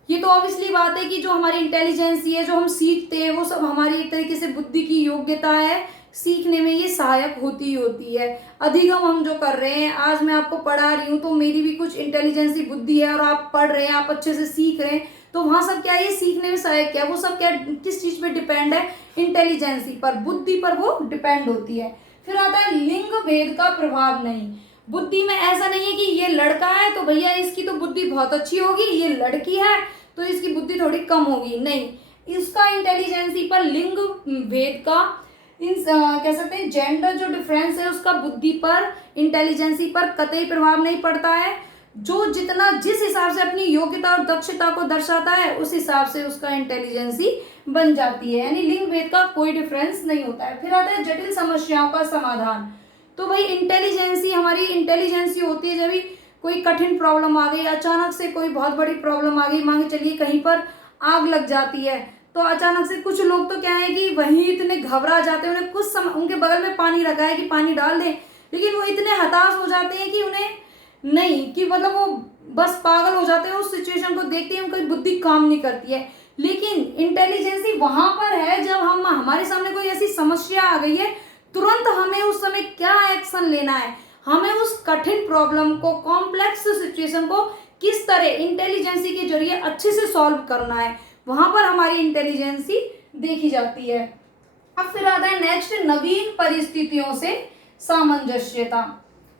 ये तो ऑब्वियसली बात है कि जो हमारी इंटेलिजेंसी है, जो हम सीखते हैं, वो सब हमारी एक तरीके से बुद्धि की योग्यता है। सीखने में ये सहायक होती ही होती है। अधिगम हम जो कर रहे हैं, आज मैं आपको पढ़ा रही हूँ तो मेरी भी कुछ इंटेलिजेंसी बुद्धि है और आप पढ़ रहे हैं, आप अच्छे से सीख रहे हैं, तो वहां सब क्या है, ये सीखने में सहायक क्या है, वो सब क्या किस चीज पे डिपेंड है, इंटेलिजेंसी पर, बुद्धि पर वो डिपेंड होती है। फिर आता है लिंग भेद का प्रभाव नहीं। बुद्धि में ऐसा नहीं है कि ये लड़का है तो भैया इसकी तो बुद्धि बहुत अच्छी होगी, ये लड़की है तो इसकी बुद्धि थोड़ी कम होगी, नहीं, इसका इंटेलिजेंसी पर लिंग भेद का कह सकते हैं जेंडर जो डिफरेंस है उसका बुद्धि पर, इंटेलिजेंसी पर कतई प्रभाव नहीं पड़ता है। जो जितना जिस हिसाब से अपनी योग्यता और दक्षता को दर्शाता है उस हिसाब से उसका इंटेलिजेंसी बन जाती है, यानी लिंग भेद का कोई डिफरेंस नहीं होता है। फिर आता है जटिल समस्याओं का समाधान। तो भाई इंटेलिजेंसी, हमारी इंटेलिजेंसी होती है जब भी कोई कठिन प्रॉब्लम आ गई, अचानक से कोई बहुत बड़ी प्रॉब्लम आ गई, मान के चलिए कहीं पर आग लग जाती है, तो अचानक से कुछ लोग तो क्या है कि वहीं इतने घबरा जाते हैं, उन्हें कुछ समय उनके बगल में पानी रखा है कि पानी डाल दें, लेकिन वो इतने हताश हो जाते हैं कि उन्हें नहीं, कि मतलब वो बस पागल हो जाते हैं उस सिचुएशन को देखते हैं, उनकी बुद्धि काम नहीं करती है। लेकिन इंटेलिजेंसी वहां पर है जब हम हमारे सामने कोई ऐसी समस्या आ गई है, तुरंत हमें उस समय क्या एक्शन लेना है, हमें उस कठिन प्रॉब्लम को, कॉम्प्लेक्स सिचुएशन को किस तरह इंटेलिजेंसी के जरिए अच्छे से सॉल्व करना है, वहां पर हमारी इंटेलिजेंसी देखी जाती है। अब फिर आता है नेक्स्ट, नवीन परिस्थितियों से सामंजस्यता,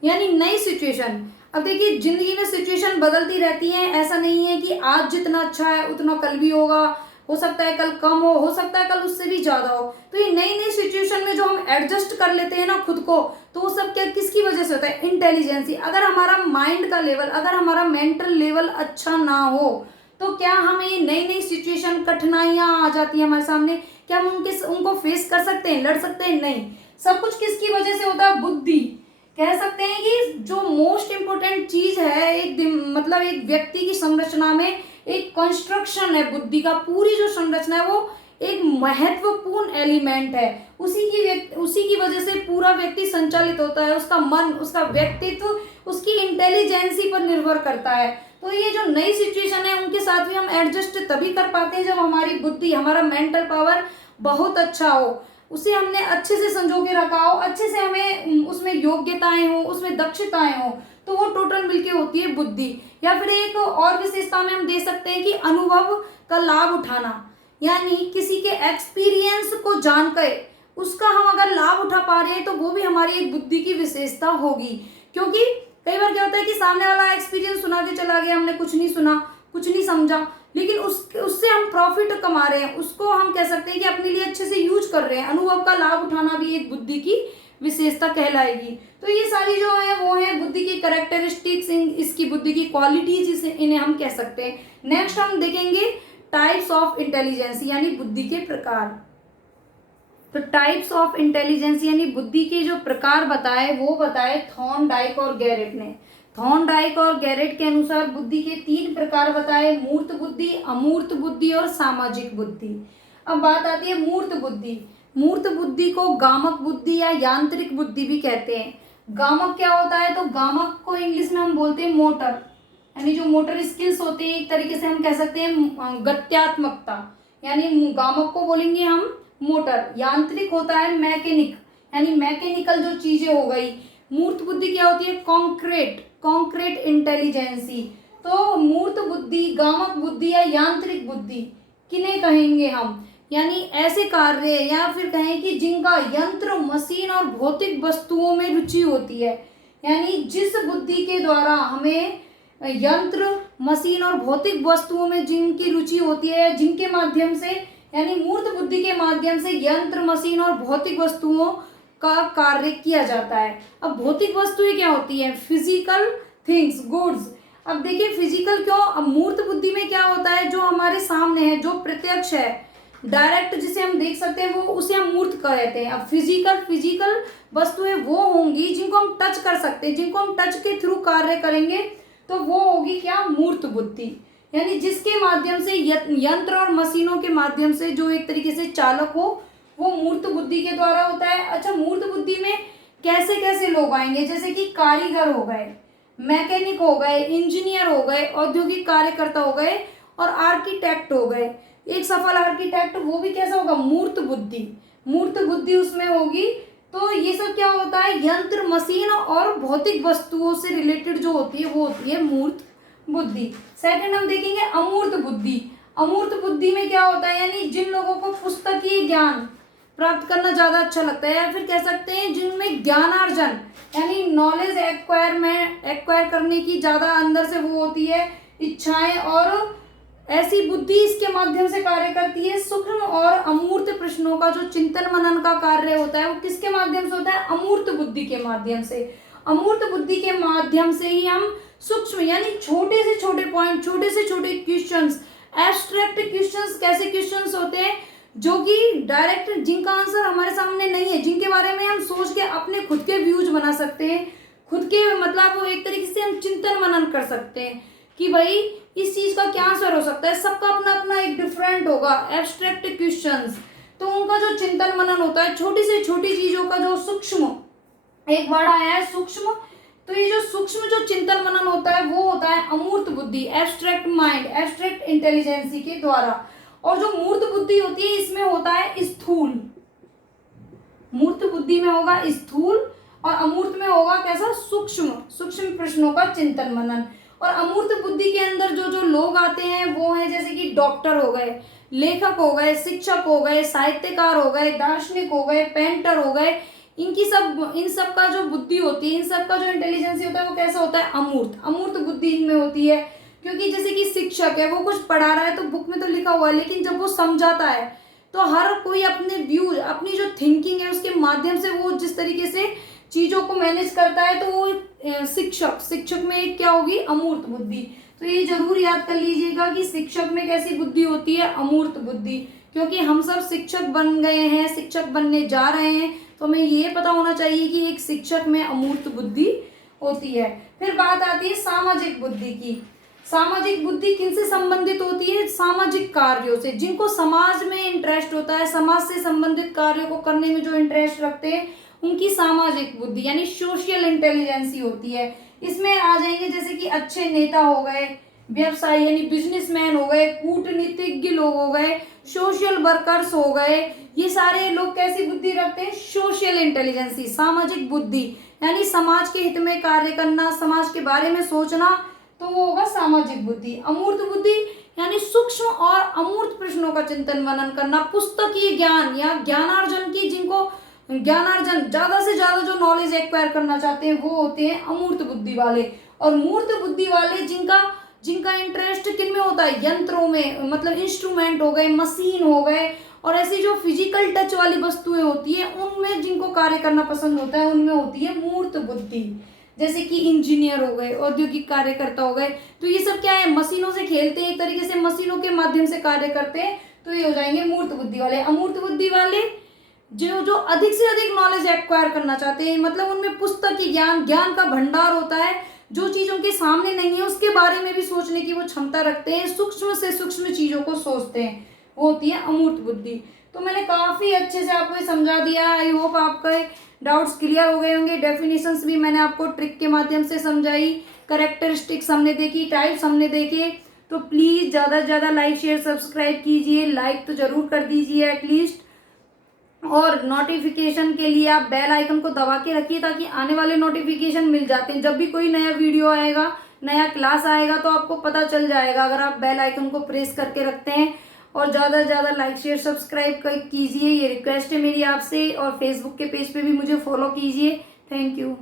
यानी नई सिचुएशन। अब देखिए जिंदगी में सिचुएशन बदलती रहती है, ऐसा नहीं है कि आज जितना अच्छा है उतना कल भी होगा, हो सकता है कल कम हो सकता है कल उससे भी ज्यादा हो। तो ये नई नई सिचुएशन में जो हम एडजस्ट कर लेते हैं ना खुद को, तो वो सब क्या किसकी वजह से होता है, इंटेलिजेंसी। अगर हमारा माइंड का लेवल, अगर हमारा मेंटल लेवल अच्छा ना हो तो क्या हमें ये नई नई सिचुएशन, कठिनाइयां आ जाती है हमारे सामने, क्या हम उनको फेस कर सकते हैं, लड़ सकते हैं, नहीं। सब कुछ किसकी वजह से होता है, बुद्धि। कह सकते हैं कि जो मोस्ट इम्पोर्टेंट चीज है एक मतलब एक व्यक्ति की संरचना में एक कंस्ट्रक्शन है बुद्धि का, पूरी जो संरचना है वो एक महत्वपूर्ण एलिमेंट है, उसी की वजह से पूरा व्यक्ति संचालित होता है, उसका मन, उसका व्यक्तित्व उसकी इंटेलिजेंसी पर निर्भर करता है। तो ये जो नई सिचुएशन है उनके साथ भी हम एडजस्ट तभी कर पाते हैं जब हमारी बुद्धि, हमारा मेंटल पावर बहुत अच्छा हो, उसे हमने अच्छे से संजो के रखा हो, अच्छे से हमें उसमें योग्यताएं हो, उसमें दक्षताएं हो, तो वो टोटल मिलके होती है बुद्धि। या फिर एक और विशेषता में हम दे सकते हैं कि अनुभव का लाभ उठाना, यानी किसी के एक्सपीरियंस को जानकर उसका हम अगर लाभ उठा पा रहे हैं तो वो भी हमारी एक बुद्धि की विशेषता होगी। क्योंकि कई बार क्या होता है कि सामने वाला एक्सपीरियंस सुना के चला गया, हमने कुछ नहीं सुना, कुछ नहीं समझा, लेकिन उससे हम प्रॉफिट कमा रहे हैं, उसको हम कह सकते हैं कि अपने लिए अच्छे से यूज कर रहे हैं, अनुभव का लाभ उठाना भी एक बुद्धि की विशेषता कहलाएगी। तो ये सारी जो है वो है बुद्धि की कैरेक्टरिस्टिक्स, इसकी बुद्धि की क्वालिटीज, इसे इन्हें हम कह सकते हैं। नेक्स्ट हम देखेंगे टाइप्स ऑफ इंटेलिजेंस, यानी बुद्धि के प्रकार। तो टाइप्स ऑफ इंटेलिजेंस यानी बुद्धि के जो प्रकार बताए वो बताए थॉर्नडाइक और गैरेट ने। थॉर्नडाइक और गैरेट के अनुसार बुद्धि के 3 प्रकार बताए, मूर्त बुद्धि, अमूर्त बुद्धि और सामाजिक बुद्धि। अब बात आती है मूर्त बुद्धि। मूर्त बुद्धि को गामक बुद्धि या यांत्रिक बुद्धि भी कहते हैं। गामक क्या होता है, तो गामक को इंग्लिश में हम बोलते हैं मोटर, यानी जो मोटर स्किल्स होते हैं, एक तरीके से हम कह सकते हैं गत्यात्मकता, यानी गामक को बोलेंगे हम मोटर। यांत्रिक होता है मैकेनिक, यानी मैकेनिकल जो चीजें हो गई। मूर्त बुद्धि क्या होती है, कॉन्क्रीट इंटेलिजेंसी। तो मूर्त बुद्धि, गामक बुद्धि या यांत्रिक बुद्धि किन्हें कहेंगे हम, यानी ऐसे कार्य या फिर कहें कि जिनका यंत्र, मशीन और भौतिक वस्तुओं में रुचि होती है, यानी जिस बुद्धि के द्वारा हमें यंत्र, मशीन और भौतिक वस्तुओं में जिनकी रुचि होती है, जिनके माध्यम से, यानी मूर्त बुद्धि के माध्यम से यंत्र, मशीन और भौतिक वस्तुओं का कार्य किया जाता है। अब भौतिक वस्तुएं क्या होती है, फिजिकल थिंग्स, गुड्स। अब देखिए फिजिकल क्यों, अब मूर्त बुद्धि में क्या होता है, जो हमारे सामने है, जो प्रत्यक्ष है, डायरेक्ट जिसे हम देख सकते हैं, वो उसे हम मूर्त कहते हैं। अब फिजिकल वस्तुएं वो होंगी जिनको हम टच कर सकते हैं, जिनको हम टच के थ्रू कार्य करेंगे, तो वो होगी क्या, मूर्त बुद्धि, यानी जिसके माध्यम से यंत्र और मशीनों के माध्यम से जो एक तरीके से चालक हो, वो मूर्त बुद्धि के द्वारा होता है। अच्छा, मूर्त बुद्धि में कैसे कैसे लोग आएंगे, जैसे कि कारीगर हो गए, मैकेनिक हो गए, इंजीनियर हो गए, औद्योगिक कार्यकर्ता हो गए और आर्किटेक्ट हो गए। एक सफल आर्किटेक्ट वो भी कैसा होगा, मूर्त बुद्धि उसमें होगी, तो ये सब क्या होता है, यंत्र, मशीन और भौतिक वस्तुओं से रिलेटेड जो होती है वो होती है मूर्त बुद्धि। सेकंड हम देखेंगे अमूर्त बुद्धि। अमूर्त बुद्धि में क्या होता है, यानी जिन लोगों को पुस्तकीय ज्ञान प्राप्त करना ज्यादा अच्छा लगता है, या फिर कह सकते हैं जिनमें ज्ञानार्जन यानी नॉलेज एक्वायर करने की ज्यादा अंदर से वो होती है इच्छाएं, और ऐसी बुद्धि इसके माध्यम से कार्य करती है। सूक्ष्म और अमूर्त प्रश्नों का जो चिंतन मनन का कार्य होता है वो किसके माध्यम से होता है, अमूर्त बुद्धि के माध्यम से। अमूर्त बुद्धि के माध्यम से ही हम सूक्ष्म यानी छोटे से छोटे पॉइंट, छोटे से छोटे क्वेश्चंस, एब्स्ट्रैक्ट क्वेश्चंस, कैसे क्वेश्चंस होते हैं जो कि डायरेक्ट, जिनका आंसर हमारे सामने नहीं है, जिनके बारे में हम सोच के अपने खुद के व्यूज बना सकते हैं, खुद के मतलब वो एक तरीके से हम चिंतन मनन कर सकते हैं कि भाई इस चीज का क्या आंसर हो सकता है। सबका अपना अपना एक डिफरेंट होगा एब्स्ट्रैक्ट क्वेश्चंस, तो उनका जो चिंतन मनन होता है छोटी से छोटी चीजों का जो सूक्ष्म, एक वर्ड आया है सूक्ष्म, तो ये जो सूक्ष्म जो चिंतन मनन होता है वो होता है अमूर्त बुद्धि, एब्स्ट्रैक्ट माइंड, एब्स्ट्रैक्ट इंटेलिजेंसी के द्वारा। और जो मूर्त बुद्धि होती है इसमें होता है स्थूल, मूर्त बुद्धि में होगा स्थूल और अमूर्त में होगा कैसा, सूक्ष्म, सूक्ष्म प्रश्नों का चिंतन मनन। और अमूर्त बुद्धि के अंदर जो जो लोग आते हैं वो है जैसे कि डॉक्टर हो गए, लेखक हो गए, शिक्षक हो गए, साहित्यकार हो गए, दार्शनिक हो गए, पेंटर हो गए, इन सब का जो बुद्धि होती है, इन सब का जो इंटेलिजेंस होता है वो कैसा होता है, अमूर्त, अमूर्त बुद्धि इनमें होती है। क्योंकि जैसे कि शिक्षक है वो कुछ पढ़ा रहा है तो बुक में तो लिखा हुआ है, लेकिन जब वो समझाता है तो हर कोई अपने व्यूज, अपनी जो थिंकिंग है उसके माध्यम से वो जिस तरीके से चीजों को मैनेज करता है, तो वो शिक्षक में एक क्या होगी, अमूर्त बुद्धि। तो ये जरूर याद कर लीजिएगा कि शिक्षक में कैसी बुद्धि होती है, अमूर्त बुद्धि। क्योंकि हम सब शिक्षक बन गए हैं, शिक्षक बनने जा रहे हैं, तो हमें ये पता होना चाहिए कि एक शिक्षक में अमूर्त बुद्धि होती है। फिर बात आती है सामाजिक बुद्धि की। सामाजिक बुद्धि किनसे संबंधित होती है, सामाजिक कार्यों से, जिनको समाज में इंटरेस्ट होता है, समाज से संबंधित कार्यों को करने में जो इंटरेस्ट रखते हैं उनकी सामाजिक बुद्धि यानी सोशल इंटेलिजेंसी होती है। इसमें आ जाएंगे जैसे कि अच्छे नेता हो गए, व्यवसायी यानी बिजनेसमैन हो गए, कूटनीतिज्ञ लोग हो गए, सोशल वर्कर्स हो गए, ये सारे लोग कैसी बुद्धि रखते हैं, सोशल इंटेलिजेंसी, सामाजिक बुद्धि यानी समाज के हित में कार्य करना, समाज के बारे में सोचना, तो वो होगा सामाजिक बुद्धि। अमूर्त बुद्धि यानी सूक्ष्म और अमूर्त प्रश्नों का चिंतन मनन करना, पुस्तकीय ज्ञान या ज्ञानार्जन की, जिनको ज्ञानार्जन ज्यादा से ज्यादा जो नॉलेज एक्वायर करना चाहते हैं वो होते हैं अमूर्त बुद्धि वाले। और मूर्त बुद्धि वाले जिनका इंटरेस्ट किन में होता है, यंत्रों में, मतलब इंस्ट्रूमेंट हो गए, मशीन हो गए, और ऐसी जो फिजिकल टच वाली वस्तुएं होती है उनमें जिनको कार्य करना पसंद होता है उनमें होती है मूर्त बुद्धि। जैसे कि इंजीनियर हो गए, औद्योगिक कार्यकर्ता हो गए, तो ये सब क्या है, मशीनों से खेलते हैं, एक तरीके से मशीनों के माध्यम से कार्य करते हैं, तो ये हो जाएंगे मूर्त बुद्धि वाले। अमूर्त बुद्धि वाले जो अधिक से अधिक नॉलेज एक्वायर करना चाहते हैं, मतलब उनमें पुस्तकीय ज्ञान का भंडार होता है, जो चीज उनके सामने नहीं है उसके बारे में भी सोचने की वो क्षमता रखते हैं, सूक्ष्म से सूक्ष्म चीजों को सोचते हैं, वो होती है अमूर्त बुद्धि। तो मैंने काफी अच्छे से आपको समझा दिया, आई होप आपके डाउट्स क्लियर हो गए होंगे। डेफिनेशंस भी मैंने आपको ट्रिक के माध्यम से समझाई, कैरेक्टरिस्टिक्स हमने देखी, टाइप्स हमने देखे। तो प्लीज ज्यादा से ज्यादा लाइक शेयर सब्सक्राइब कीजिए, लाइक तो जरूर कर दीजिए एटलीस्ट, और नोटिफिकेशन के लिए आप बेल आइकन को दबा के रखिए ताकि आने वाले नोटिफिकेशन मिल जाते हैं। जब भी कोई नया वीडियो आएगा, नया क्लास आएगा तो आपको पता चल जाएगा अगर आप बेल आइकन को प्रेस करके रखते हैं। और ज़्यादा से ज़्यादा लाइक शेयर सब्सक्राइब कीजिए, ये रिक्वेस्ट है मेरी आपसे। और फेसबुक के पेज पे भी मुझे फॉलो कीजिए। Thank you.